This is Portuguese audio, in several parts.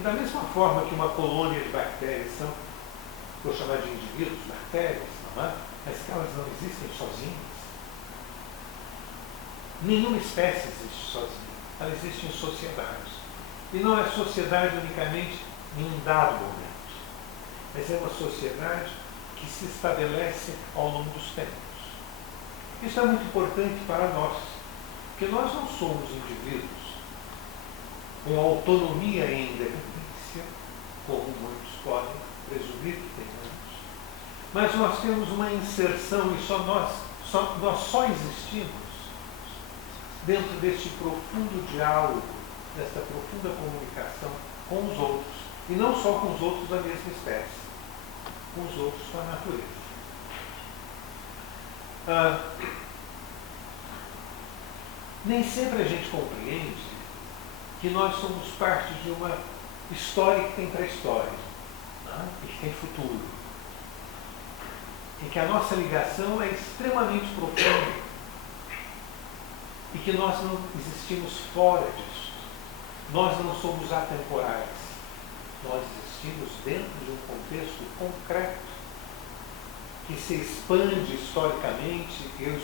que da mesma forma que uma colônia de bactérias são, vou chamar de indivíduos, bactérias, não é? Mas que elas não existem sozinhas. Nenhuma espécie existe sozinha. Ela existe em sociedade. E não é sociedade unicamente em um dado momento, mas é uma sociedade que se estabelece ao longo dos tempos. Isso é muito importante para nós, porque nós não somos indivíduos com autonomia e independência, como muitos podem presumir que tenhamos, mas nós temos uma inserção e nós só existimos dentro deste profundo diálogo, desta profunda comunicação com os outros, e não só com os outros da mesma espécie, com os outros da natureza. Nem sempre a gente compreende que nós somos parte de uma história que tem pré-história, né? E que tem futuro. E que a nossa ligação é extremamente profunda e que nós não existimos fora disso. Nós não somos atemporais. Nós existimos dentro de um contexto concreto que se expande historicamente. Eu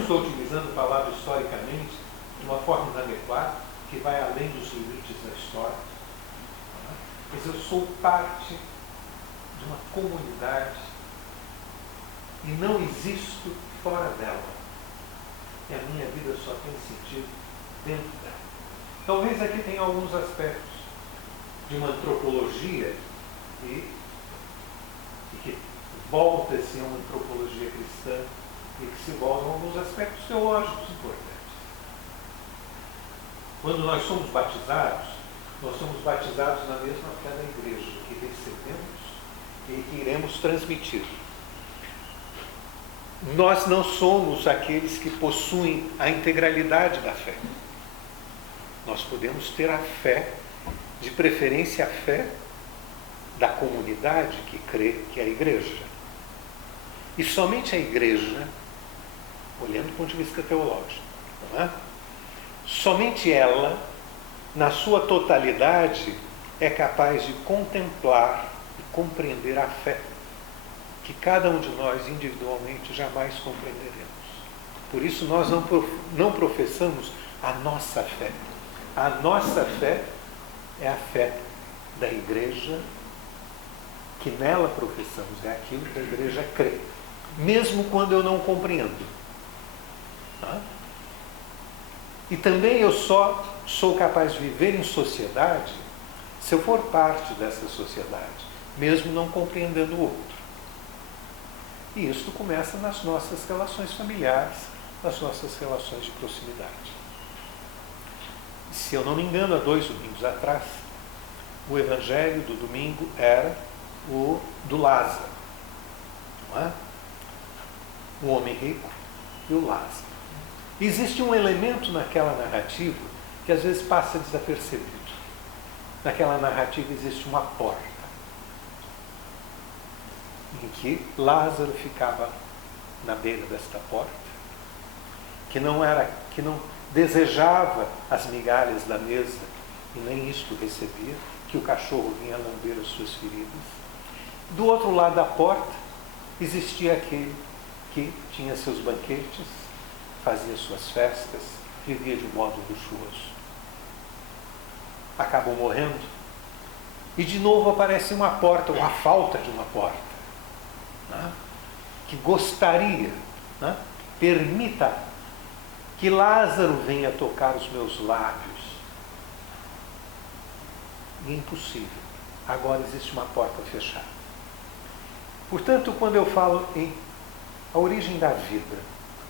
estou utilizando a palavra historicamente de uma forma inadequada, que vai além dos limites da história. Mas eu sou parte de uma comunidade e não existo fora dela. E a minha vida só tem sentido dentro dela. Talvez aqui tenha alguns aspectos de uma antropologia e que volta-se a uma antropologia cristã e que se voltam a alguns aspectos teológicos importantes. Quando nós somos batizados na mesma fé da igreja, que recebemos e que iremos transmitir. Nós não somos aqueles que possuem a integralidade da fé. Nós podemos ter a fé, de preferência a fé da comunidade que crê, que é a igreja. E somente a igreja, olhando do ponto de vista teológico, não é? Somente ela, na sua totalidade, é capaz de contemplar e compreender a fé, que cada um de nós individualmente jamais compreenderemos. Por isso nós não professamos a nossa fé. A nossa fé é a fé da igreja, que nela professamos, é aquilo que a igreja crê, mesmo quando eu não compreendo. Tá? E também eu só sou capaz de viver em sociedade se eu for parte dessa sociedade, mesmo não compreendendo o outro. E isso começa nas nossas relações familiares, nas nossas relações de proximidade. Se eu não me engano, há 2 domingos atrás, o evangelho do domingo era o do Lázaro, não é? O homem rico e o Lázaro. Existe um elemento naquela narrativa que às vezes passa desapercebido. Naquela narrativa existe uma porta em que Lázaro ficava na beira desta porta, que não desejava as migalhas da mesa e nem isto recebia, que o cachorro vinha lamber as suas feridas. Do outro lado da porta existia aquele que tinha seus banquetes, fazia suas festas, vivia de modo luxuoso. Acabou morrendo e de novo aparece uma porta, ou a falta de uma porta, né? Que gostaria, né? Permita que Lázaro venha tocar os meus lábios. E é impossível. Agora existe uma porta fechada. Portanto, quando eu falo em a origem da vida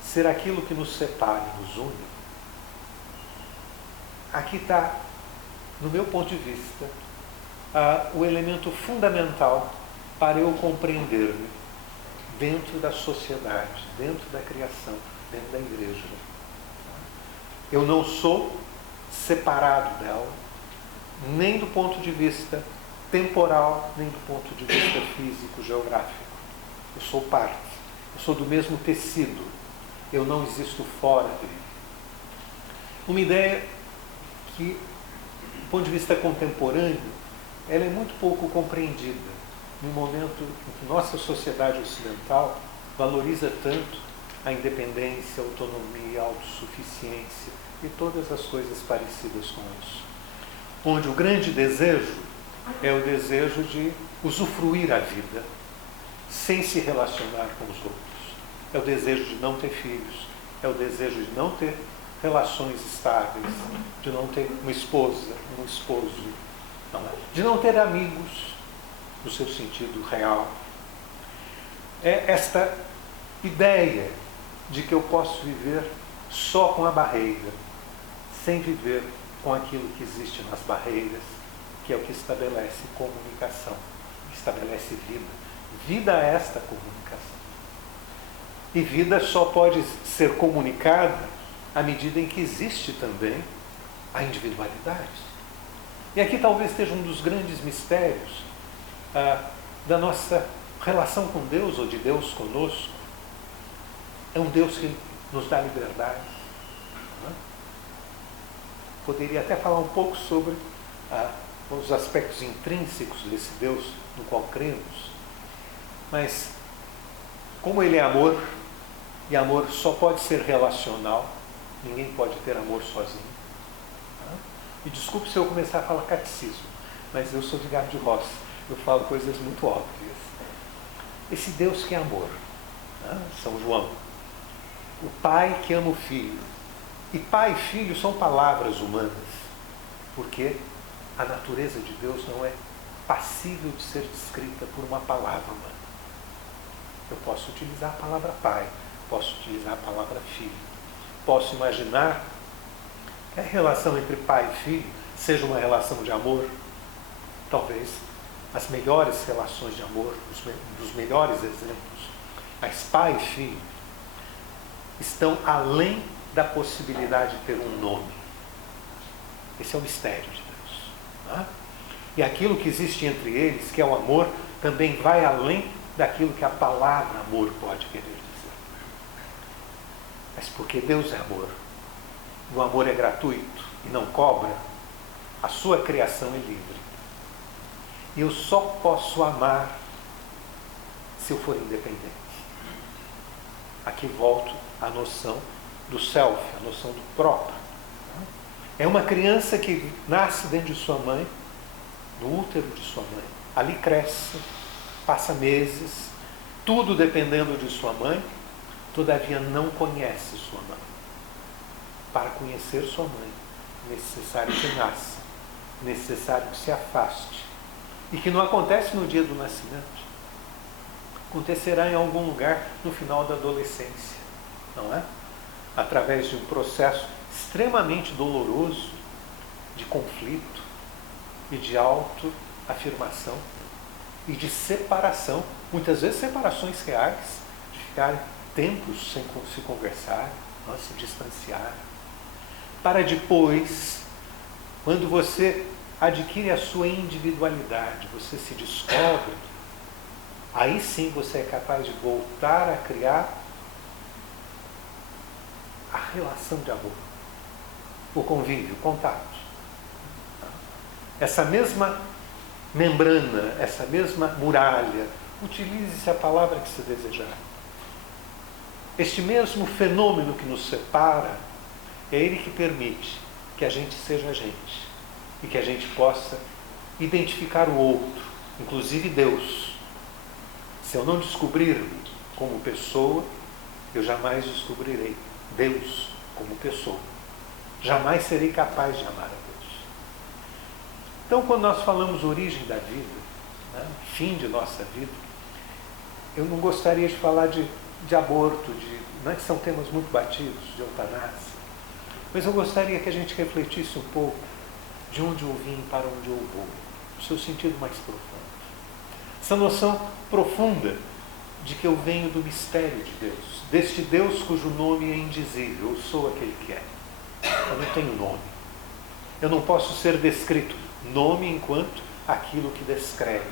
ser aquilo que nos separa e nos une, aqui está, no meu ponto de vista, o elemento fundamental para eu compreender-me dentro da sociedade, dentro da criação, dentro da igreja. Eu não sou separado dela, nem do ponto de vista temporal, nem do ponto de vista físico, geográfico. Eu sou parte, eu sou do mesmo tecido, eu não existo fora dele. Uma ideia que do ponto de vista contemporâneo, ela é muito pouco compreendida, no momento em que nossa sociedade ocidental valoriza tanto a independência, a autonomia, a autossuficiência e todas as coisas parecidas com isso. Onde o grande desejo é o desejo de usufruir a vida, sem se relacionar com os outros. É o desejo de não ter filhos, é o desejo de não ter relações estáveis, de não ter uma esposa, um esposo, de não ter amigos, no seu sentido real. É esta ideia de que eu posso viver só com a barreira, sem viver com aquilo que existe nas barreiras, que é o que estabelece comunicação, estabelece vida. Vida é esta comunicação. E vida só pode ser comunicada à medida em que existe também a individualidade. E aqui talvez esteja um dos grandes mistérios da nossa relação com Deus, ou de Deus conosco. É um Deus que nos dá liberdade. Poderia até falar um pouco sobre os aspectos intrínsecos desse Deus no qual cremos, mas como Ele é amor, e amor só pode ser relacional, ninguém pode ter amor sozinho. E desculpe se eu começar a falar catecismo, mas eu sou vigário de roça, eu falo coisas muito óbvias. Esse Deus que é amor, São João, o Pai que ama o Filho. E pai e filho são palavras humanas, porque a natureza de Deus não é passível de ser descrita por uma palavra humana. Eu posso utilizar a palavra pai, posso utilizar a palavra filho, posso imaginar que a relação entre pai e filho seja uma relação de amor, talvez as melhores relações de amor, dos melhores exemplos. Mas pai e filho estão além da possibilidade de ter um nome. Esse é o mistério de Deus. E aquilo que existe entre eles, que é o amor, também vai além daquilo que a palavra amor pode querer dizer. Mas porque Deus é amor, o amor é gratuito e não cobra, a sua criação é livre. E eu só posso amar se eu for independente. Aqui volto à noção do self, a noção do próprio. É uma criança que nasce dentro de sua mãe, no útero de sua mãe, ali cresce, passa meses, tudo dependendo de sua mãe, todavia não conhece sua mãe. Para conhecer sua mãe, é necessário que nasça, necessário que se afaste, e que não acontece no dia do nascimento, acontecerá em algum lugar no final da adolescência, não é? Através de um processo extremamente doloroso de conflito e de autoafirmação e de separação, muitas vezes separações reais, de ficarem tempos sem se conversar, se distanciar, para depois, quando você adquire a sua individualidade, você se descobre, aí sim você é capaz de voltar a criar a relação de amor, o convívio, o contato. Essa mesma membrana, essa mesma muralha, utilize-se a palavra que se desejar. Este mesmo fenômeno que nos separa, é ele que permite que a gente seja a gente e que a gente possa identificar o outro, inclusive Deus. Se eu não descobrir-me como pessoa, eu jamais descobrirei Deus como pessoa. Jamais serei capaz de amar a Deus. Então, quando nós falamos origem da vida, fim de nossa vida, eu não gostaria de falar de aborto, não é que são temas muito batidos, de eutanásia, mas eu gostaria que a gente refletisse um pouco de onde eu vim para onde eu vou, no seu sentido mais profundo. Essa noção profunda de que eu venho do mistério de Deus, deste Deus cujo nome é indizível, eu sou aquele que é. Eu não tenho nome. Eu não posso ser descrito nome enquanto aquilo que descreve.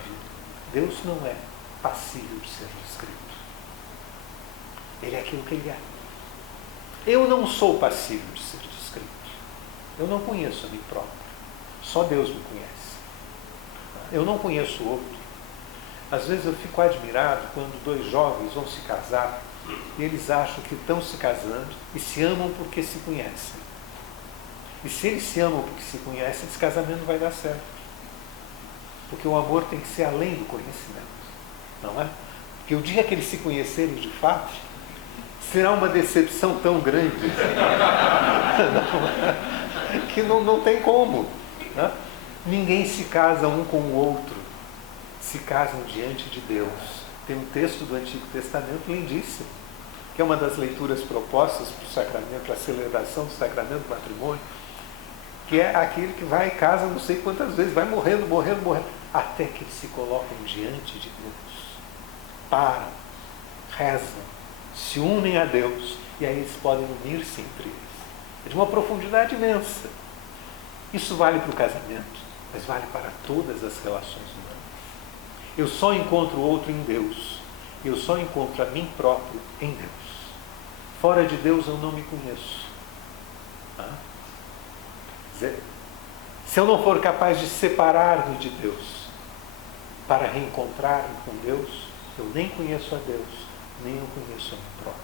Deus não é passível de ser descrito. Ele é aquilo que Ele é. Eu não sou passível de ser descrito. Eu não conheço a mim próprio. Só Deus me conhece. Eu não conheço o outro. Às vezes eu fico admirado quando dois jovens vão se casar e eles acham que estão se casando e se amam porque se conhecem. E se eles se amam porque se conhecem, esse casamento vai dar certo. Porque o amor tem que ser além do conhecimento, não é? Porque o dia que eles se conhecerem de fato, será uma decepção tão grande que não tem como. Né? Ninguém se casa um com o outro, se casam diante de Deus. Tem um texto do Antigo Testamento lindíssimo, que é uma das leituras propostas para o sacramento, para a celebração do sacramento do matrimônio, que é aquele que vai e casa não sei quantas vezes, vai morrendo, até que eles se colocam diante de Deus. Param, rezam, se unem a Deus, e aí eles podem unir-se entre eles. É de uma profundidade imensa. Isso vale para o casamento, mas vale para todas as relações humanas. Eu só encontro o outro em Deus. Eu só encontro a mim próprio em Deus. Fora de Deus eu não me conheço. Se eu não for capaz de separar-me de Deus para reencontrar-me com Deus, eu nem conheço a Deus, nem eu conheço a mim próprio.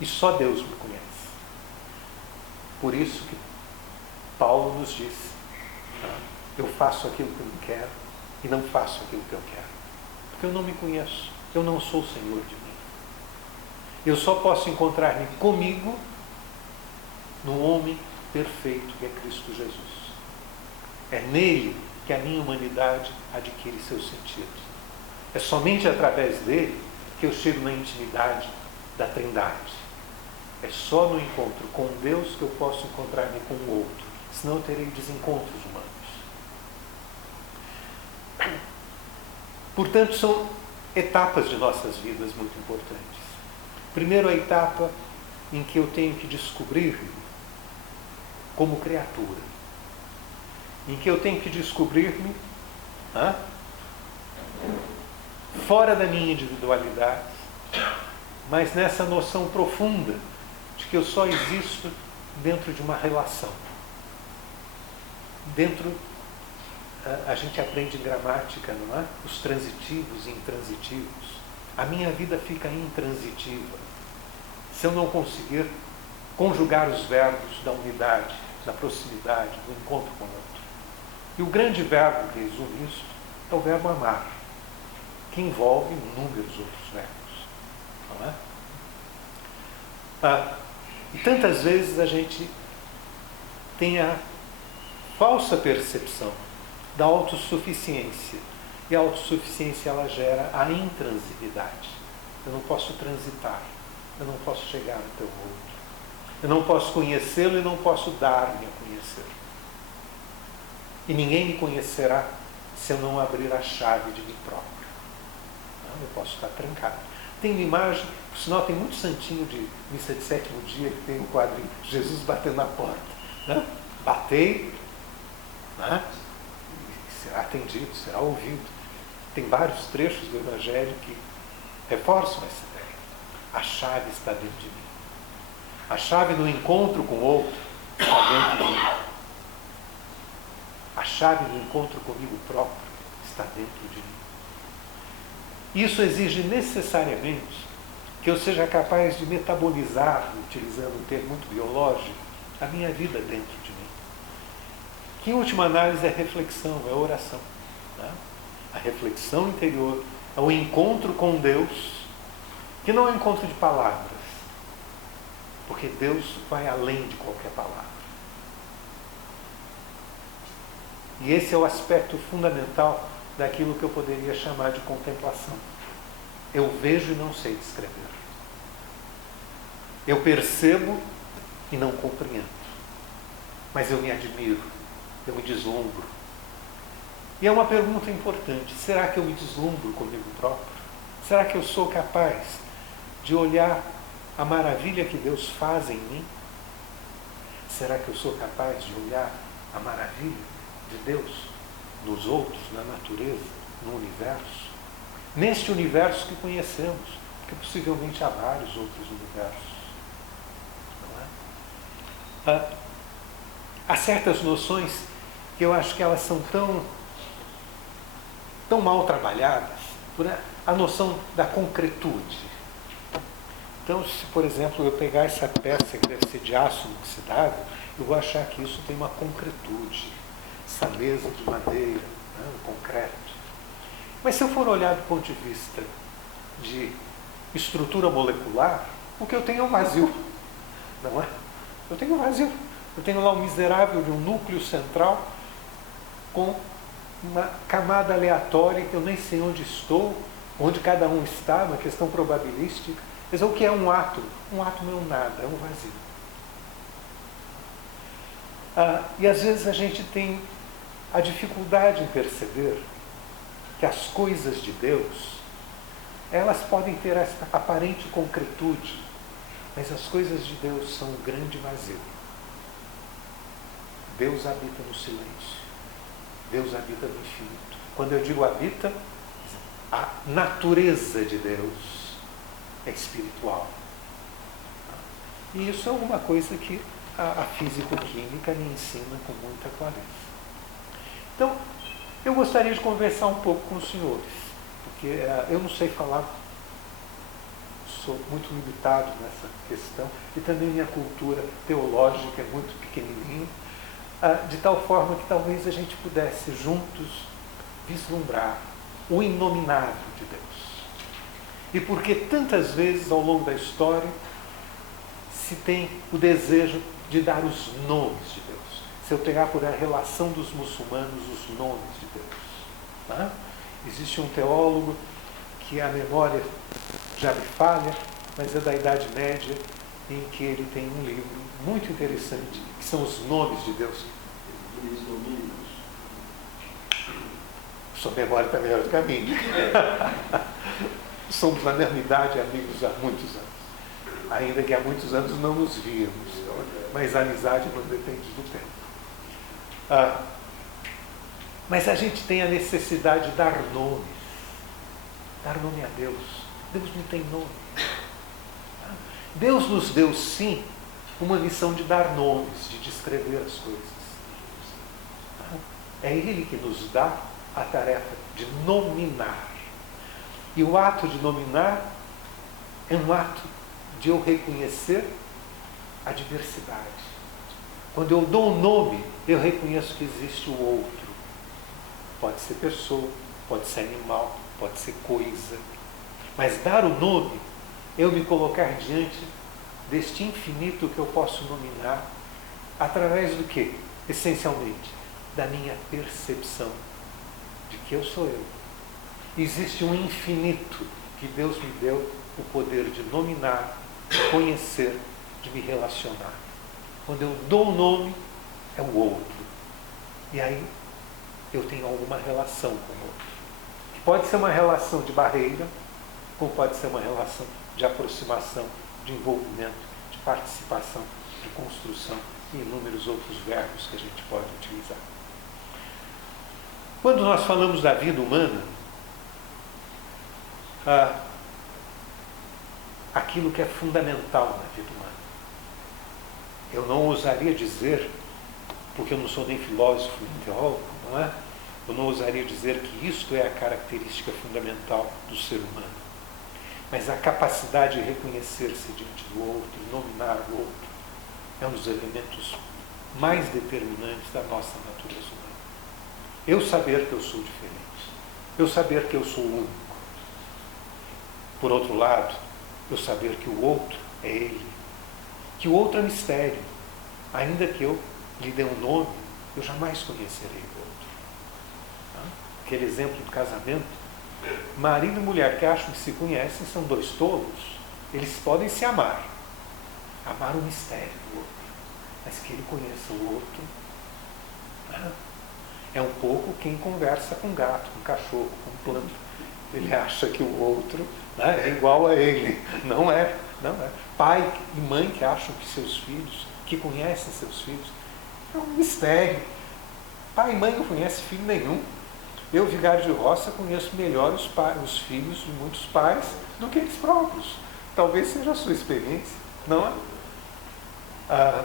E só Deus me conhece. Por isso que Paulo nos diz, eu faço aquilo que eu não quero e não faço aquilo que eu quero. Porque eu não me conheço, eu não sou o Senhor de mim. Eu só posso encontrar-me comigo no homem perfeito que é Cristo Jesus. É nele que a minha humanidade adquire seu sentido. É somente através dele que eu chego na intimidade da Trindade. É só no encontro com Deus que eu posso encontrar-me com o outro, senão eu terei desencontros humanos. Portanto, são etapas de nossas vidas muito importantes. Primeiro, a etapa em que eu tenho que descobrir-me como criatura, em que eu tenho que descobrir-me fora da minha individualidade, mas nessa noção profunda de que eu só existo dentro de uma relação. A gente aprende em gramática, não é? Os transitivos e intransitivos. A minha vida fica intransitiva se eu não conseguir conjugar os verbos da unidade, da proximidade, do encontro com o outro. E o grande verbo que resume isso é o verbo amar, que envolve inúmeros outros verbos. Não é? E tantas vezes a gente tem a falsa percepção da autossuficiência. E a autossuficiência, ela gera a intransibilidade. Eu não posso transitar, eu não posso chegar até o outro. Eu não posso conhecê-lo e não posso dar-me a conhecer. E ninguém me conhecerá se eu não abrir a chave de mim próprio. Não, eu posso estar trancado. Tem uma imagem, por sinal tem muito santinho de missa de sétimo dia que tem um quadrinho, Jesus batendo na porta. Né? Batei, né? Será atendido, será ouvido. Tem vários trechos do Evangelho que reforçam essa ideia. A chave está dentro de mim. A chave do encontro com o outro está dentro de mim. A chave do encontro comigo próprio está dentro de mim. Isso exige necessariamente que eu seja capaz de metabolizar, utilizando um termo muito biológico, a minha vida dentro de mim. Que, em última análise, é reflexão, é oração. Né? A reflexão interior, é o encontro com Deus, que não é um encontro de palavras, porque Deus vai além de qualquer palavra. E esse é o aspecto fundamental daquilo que eu poderia chamar de contemplação. Eu vejo e não sei descrever. Eu percebo e não compreendo. Mas eu me admiro, eu me deslumbro. E é uma pergunta importante: será que eu me deslumbro comigo próprio? Será que eu sou capaz de olhar a maravilha que Deus faz em mim? Será que eu sou capaz de olhar a maravilha de Deus nos outros, na natureza, no universo? Neste universo que conhecemos, porque possivelmente há vários outros universos. Não é? Há certas noções eu acho que elas são tão mal trabalhadas por a noção da concretude. Então, se, por exemplo, eu pegar essa peça que deve ser de aço inoxidável, eu vou achar que isso tem uma concretude. Essa mesa de madeira, né, um concreto. Mas se eu for olhar do ponto de vista de estrutura molecular, o que eu tenho é um vazio. Não é? Eu tenho um vazio. Eu tenho lá um miserável de um núcleo central com uma camada aleatória que eu nem sei onde estou, onde cada um está, uma questão probabilística. Mas o que é um átomo? Um átomo é um nada, é um vazio. E às vezes a gente tem a dificuldade em perceber que as coisas de Deus, elas podem ter essa aparente concretude, mas as coisas de Deus são um grande vazio. Deus habita no silêncio. Deus habita no infinito. Quando eu digo habita, a natureza de Deus é espiritual. E isso é alguma coisa que a físico-química me ensina com muita clareza. Então, eu gostaria de conversar um pouco com os senhores, porque eu não sei falar, sou muito limitado nessa questão, e também minha cultura teológica é muito pequenininha, de tal forma que talvez a gente pudesse juntos vislumbrar o inominável de Deus. E porque tantas vezes ao longo da história se tem o desejo de dar os nomes de Deus. Se eu pegar por a relação dos muçulmanos, os nomes de Deus. Tá? Existe um teólogo que a memória já me falha, mas é da Idade Média, em que ele tem um livro muito interessante, que são os nomes de Deus. Sua memória está melhor do que a minha. Somos na mesma idade, amigos há muitos anos. Ainda que há muitos anos não nos víamos. Mas a amizade não depende do tempo. Mas a gente tem a necessidade de dar nomes. Dar nome a Deus. Deus não tem nome. Deus nos deu, sim, uma missão de dar nomes, de descrever as coisas. É Ele que nos dá a tarefa de nominar. E o ato de nominar é um ato de eu reconhecer a diversidade. Quando eu dou um nome, eu reconheço que existe o outro. Pode ser pessoa, pode ser animal, pode ser coisa. Mas dar o nome, eu me colocar diante deste infinito que eu posso nominar, através do quê? Essencialmente, da minha percepção de que eu sou eu. Existe um infinito que Deus me deu o poder de nominar, de conhecer, de me relacionar. Quando eu dou um nome, é o outro. E aí eu tenho alguma relação com o outro. Que pode ser uma relação de barreira, ou pode ser uma relação de aproximação, de envolvimento, de participação, de construção e inúmeros outros verbos que a gente pode utilizar. Quando nós falamos da vida humana, aquilo que é fundamental na vida humana. Eu não ousaria dizer, porque eu não sou nem filósofo nem teólogo, não é? Eu não ousaria dizer que isto é a característica fundamental do ser humano. Mas a capacidade de reconhecer-se diante do outro, nominar o outro, é um dos elementos mais determinantes da nossa natureza humana. Eu saber que eu sou diferente. Eu saber que eu sou único. Por outro lado, eu saber que o outro é ele. Que o outro é mistério. Ainda que eu lhe dê um nome, eu jamais conhecerei o outro. Aquele exemplo do casamento. Marido e mulher que acham que se conhecem são dois tolos. Eles podem se amar. Amar o mistério do outro. Mas que ele conheça o outro. É um pouco quem conversa com gato, com cachorro, com planta. Ele acha que o outro é igual a ele. Não é. Pai e mãe que acham que seus filhos, que conhecem seus filhos, é um mistério. Pai e mãe não conhecem filho nenhum. Eu, vigário de roça, conheço melhor os filhos de muitos pais do que eles próprios. Talvez seja a sua experiência, não é?